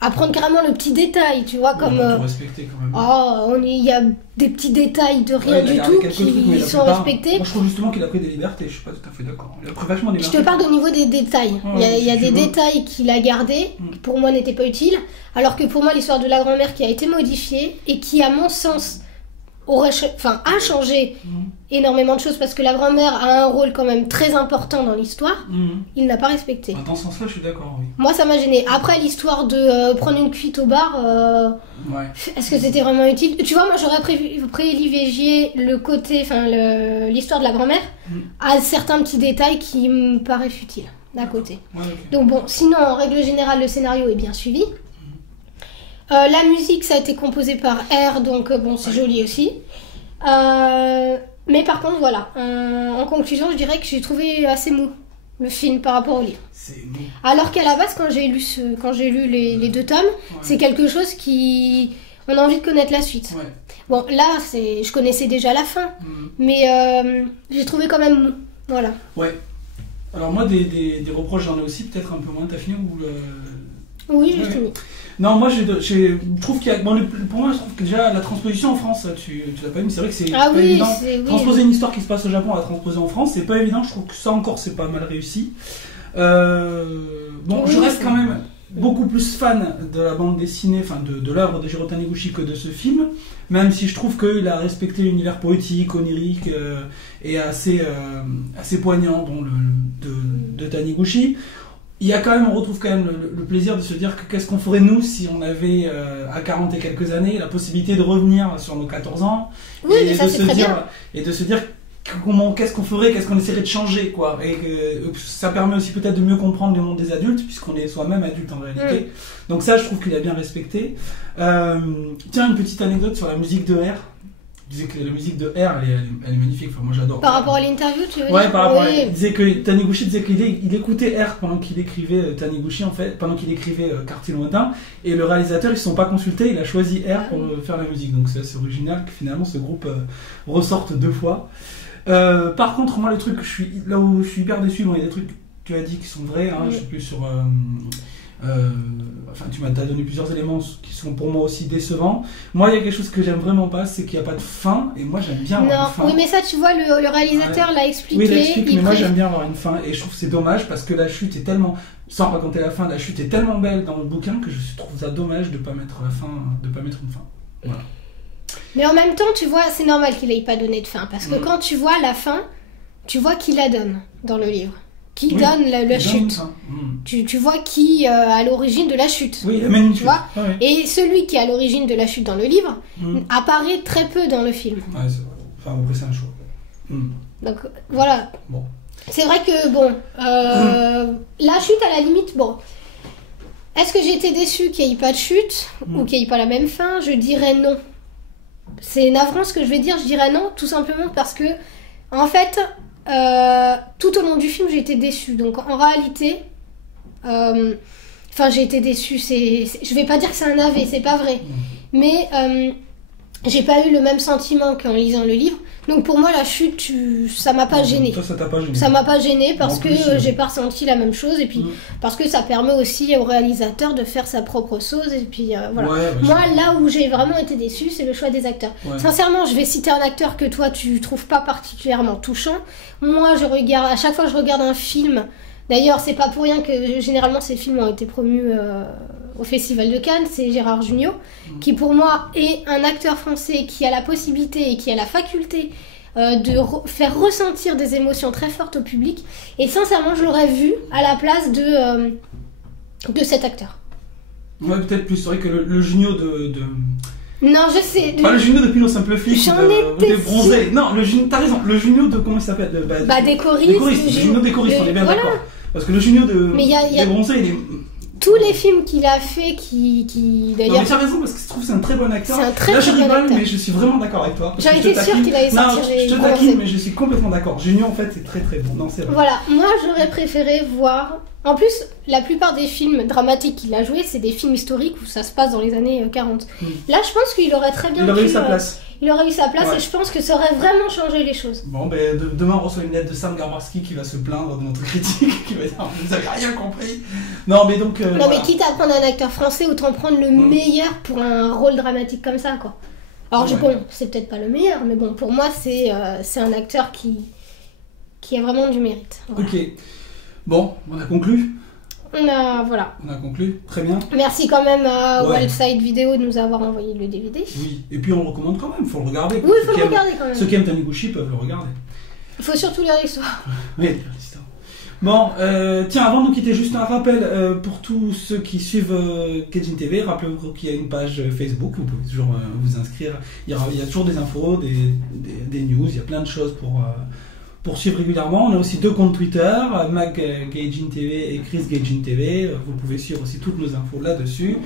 à prendre carrément le petit détail, tu vois, comme... tout respecter quand même. Oh, il y a des petits détails de rien du tout qui sont respectés. Moi, je trouve justement qu'il a pris des libertés, je suis pas tout à fait d'accord. Il a pris vachement des libertés. Je te parle au niveau des détails. Il y a des détails qu'il a gardés, qui pour moi n'étaient pas utiles, alors que pour moi, l'histoire de la grand-mère qui a été modifiée, et qui, à mon sens, a changé énormément de choses, parce que la grand-mère a un rôle quand même très important dans l'histoire, il n'a pas respecté. Dans ce sens-là, je suis d'accord, oui. Moi, ça m'a gêné. Après, l'histoire de prendre une cuite au bar, est-ce que c'était vraiment utile? Tu vois, moi, j'aurais privilégié le côté, l'histoire de la grand-mère, à certains petits détails qui me paraissent futiles, d'un côté. Ouais, okay. Donc bon, sinon, en règle générale, le scénario est bien suivi. La musique, ça a été composé par R, donc c'est joli aussi. Mais par contre, voilà, en conclusion, je dirais que j'ai trouvé assez mou le film par rapport au livre. C'est mou. Alors qu'à la base, quand j'ai lu les 2 tomes, c'est quelque chose qui... On a envie de connaître la suite. Ouais. Bon, là, je connaissais déjà la fin, mais j'ai trouvé quand même mou. Voilà. Ouais. Alors moi, des reproches, j'en ai aussi, peut-être un peu moins. T'as fini ou Oui, j'ai fini. Non, moi je trouve qu'il y a. Bon, pour moi, je trouve que déjà la transposition en France, tu l'as pas vu, mais c'est vrai que c'est pas évident. Transposer une histoire qui se passe au Japon à la transposer en France, c'est pas évident. Je trouve que ça encore, c'est pas mal réussi. Je reste quand même beaucoup plus fan de la bande dessinée, enfin de l'œuvre de Jiro Taniguchi que de ce film, même si je trouve qu'il a respecté l'univers poétique, onirique et assez poignant de Taniguchi. Il y a quand même, on retrouve quand même le plaisir de se dire que qu'est-ce qu'on ferait nous si on avait à 40 et quelques années la possibilité de revenir sur nos 14 ans et de se dire qu'est-ce qu'on ferait, qu'est-ce qu'on essaierait de changer, quoi. Et que ça permet aussi peut-être de mieux comprendre le monde des adultes, puisqu'on est soi-même adulte en réalité. Donc ça, je trouve qu'il a bien respecté. Tiens, une petite anecdote sur la musique de R. Il disait que la musique de R, elle est magnifique. Enfin, moi, j'adore. Par rapport à l'interview, tu veux dire? Ouais, par rapport à... Il disait que Taniguchi disait qu'il écoutait R pendant qu'il écrivait Taniguchi, en fait, pendant qu'il écrivait Quartier Lointain, et le réalisateur, ils ne se sont pas consultés, il a choisi R pour faire la musique. Donc c'est assez original que finalement ce groupe ressorte 2 fois. Par contre, moi, le truc là où je suis hyper déçu, bon, il y a des trucs que tu as dit qui sont vrais, je sais plus sur... tu m'as donné plusieurs éléments qui sont pour moi aussi décevants. Moi, il y a quelque chose que j'aime vraiment pas, c'est qu'il n'y a pas de fin, et moi j'aime bien avoir une fin. Oui, mais ça, tu vois, le réalisateur l'a expliqué. Oui, il l'explique, mais moi j'aime bien avoir une fin, et je trouve que c'est dommage parce que la chute est tellement, sans raconter la fin, la chute est tellement belle dans le bouquin que je trouve ça dommage de pas mettre une fin. Voilà. Mais en même temps, tu vois, c'est normal qu'il n'ait pas donné de fin, parce que quand tu vois la fin, tu vois qui la donne dans le livre. Qui donne la chute. Tu vois qui est à l'origine de la chute. Oui, la même tu vois. Et celui qui est à l'origine de la chute dans le livre apparaît très peu dans le film. Ouais, c'est vrai. Enfin, après, c'est un choix. Donc, voilà. Bon. C'est vrai que, la chute, à la limite, est-ce que j'ai été déçue qu'il n'y ait pas de chute ou qu'il n'y ait pas la même fin? Je dirais non. C'est navrant ce que je vais dire, je dirais non, tout simplement parce que, en fait... tout au long du film, j'ai été déçue. Donc en réalité, j'ai été déçue. Je vais pas dire que c'est un AV, c'est pas vrai. Mais j'ai pas eu le même sentiment qu'en lisant le livre. Donc pour moi, la chute, ça m'a pas gênée. Ça t'a pas gêné. Ça m'a pas gêné parce que j'ai pas ressenti la même chose. Et puis parce que ça permet aussi au réalisateur de faire sa propre sauce. Et puis voilà. Moi, là où j'ai vraiment été déçue, c'est le choix des acteurs. Sincèrement, je vais citer un acteur que toi, tu trouves pas particulièrement touchant. Moi, à chaque fois que je regarde un film, d'ailleurs, c'est pas pour rien que généralement ces films ont été promus au Festival de Cannes, c'est Gérard Jugnot, qui pour moi est un acteur français qui a la possibilité et qui a la faculté de faire ressentir des émotions très fortes au public. Et sincèrement, je l'aurais vu à la place de cet acteur. Ouais, peut-être plus. C'est vrai que le Jugnot de... Non, je sais. Pas le Jugnot de Pinot Simple Flic ou des bronzés. Non, t'as raison. Le Jugnot de... Comment il s'appelle? Des choristes. Le Jugnot des choristes, on est bien d'accord. Parce que le Jugnot des bronzés, il est... Tous les films qu'il a fait, d'ailleurs... Non, mais tu as raison, parce que je trouve que c'est un très bon acteur. C'est un très Là, je bon rigole, acteur. mais je suis vraiment d'accord avec toi. J'aurais été sûre qu'il allait sortir je te taquine, mais je suis complètement d'accord. Junior, en fait, c'est très très bon. Non, c'est vrai. Voilà, moi, j'aurais préféré voir... En plus, la plupart des films dramatiques qu'il a joués, c'est des films historiques où ça se passe dans les années 40. Là, je pense qu'il aurait très bien eu sa place. il aurait eu sa place et je pense que ça aurait vraiment changé les choses. Bon, ben demain on reçoit une lettre de Sam Garbarski qui va se plaindre de notre critique, qui va dire vous avez rien compris. Non, mais donc. Non, mais quitte à prendre un acteur français, autant prendre le meilleur pour un rôle dramatique comme ça, quoi. Alors, bon, c'est peut-être pas le meilleur, mais bon, pour moi, c'est un acteur qui a vraiment du mérite. Voilà. Ok. Bon, on a conclu. On a conclu, très bien. Merci quand même à Wildside Video de nous avoir envoyé le DVD. Oui, et puis on le recommande quand même, il faut le regarder. Oui, il faut le regarder quand même. Ceux qui aiment Taniguchi peuvent le regarder. Il faut surtout lire l'histoire. Oui, lire l'histoire. Bon, tiens, avant de nous quitter, juste un rappel pour tous ceux qui suivent Gaijin TV, rappelez-vous qu'il y a une page Facebook, vous pouvez toujours vous inscrire. Il y a toujours des infos, des news, il y a plein de choses pour suivre régulièrement. On a aussi 2 comptes Twitter, Mag Gaijin TV et Chris Gaijin TV. Vous pouvez suivre aussi toutes nos infos là-dessus.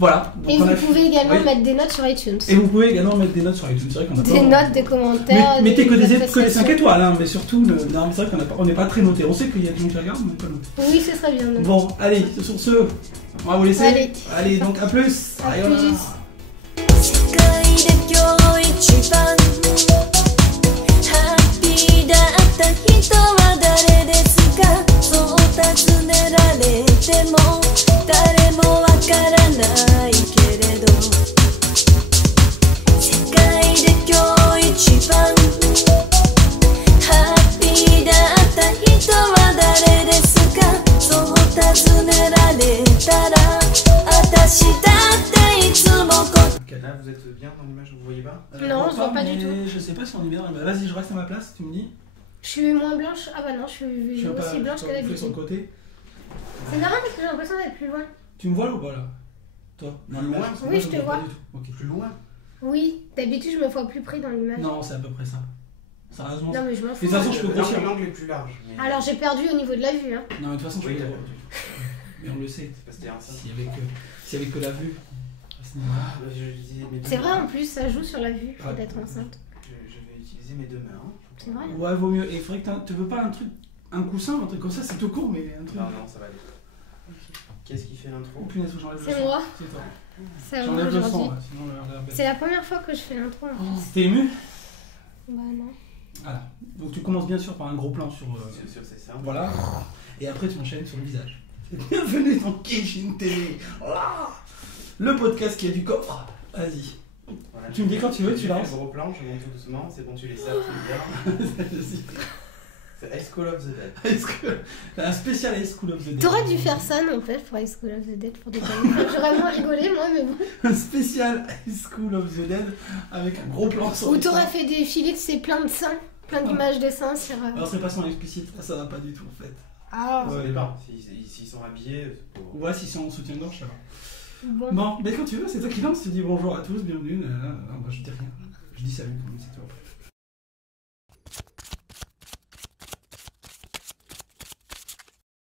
Voilà. Donc et vous pouvez également mettre des notes sur iTunes. Et vous pouvez également mettre des notes sur iTunes. C'est vrai qu'on a des notes, des commentaires. Mettez que les 5 étoiles, hein, mais surtout, non, mais c'est vrai qu'on n'est pas très noté. On sait qu'il y a des gens qui regardent, mais pas noté. Oui, ce serait bien. Donc. Bon, allez, sur ce, on va vous laisser. Allez donc à plus. À plus. Là, vous êtes bien dans l'image, vous voyez pas? Non, je vois pas du tout. Je sais pas si on est bien. Vas-y, je reste à ma place, tu me dis. Je suis moins blanche. Ah bah non, je suis aussi blanche que d'habitude. Sur le côté. C'est marrant parce que j'ai l'impression d'être plus loin. Tu me vois là ou pas là? Toi, dans l'image? Oui, je te vois. Okay. Plus loin? Oui, d'habitude je me vois plus près dans l'image. Non, c'est à peu près ça. Sérieusement. Non, mais je m'en fous. De toute façon, je peux grossir. L'angle est plus large. Mais... Alors j'ai perdu au niveau de la vue. Hein. Non, mais de toute façon, je peux. Mais on le sait. S'il y avait que la vue. C'est vrai en plus, ça joue sur la vue, faut d'être enceinte. Je vais utiliser mes 2 mains. C'est vrai. Ouais, vaut mieux. Et il faudrait que tu veux pas un coussin, un truc comme ça, c'est tout court, mais un truc. Non, ça va aller. Qu'est-ce qui fait l'intro? Punaise, j'enlève le son. C'est moi. C'est toi. C'est j'enlève le son, sinon c'est la première fois que je fais l'intro. T'es ému? Bah non. Voilà. Donc tu commences bien sûr par un gros plan sur ces seins. Voilà. Et après tu enchaînes sur le visage. Bienvenue dans Gaijin TV. Le podcast qui a du coffre. Vas-y. Voilà, tu me dis quand tu veux, tu lances. Un gros plan, je monte tout doucement, c'est bon, tu les sais, tu bien. C'est High School of the Dead. Un spécial High School of the Dead. T'aurais dû faire ça, non, en fait, pour High School of the Dead, pour déconner. J'aurais vraiment rigolé, moi, mais bon. Un spécial High School of the Dead avec un gros plan sur. Ou t'aurais fait des filets de ces plein de seins, plein d'images de seins sur. Alors c'est pas sans explicite, ça va pas du tout en fait. Ah ouais. Ça dépend, s'ils sont habillés. Ouais, s'ils sont en soutien-gorge, ça va. Bon, mais quand tu veux, c'est toi qui lance, tu dis bonjour à tous, bienvenue. Moi je dis rien. Je dis salut, c'est toi après.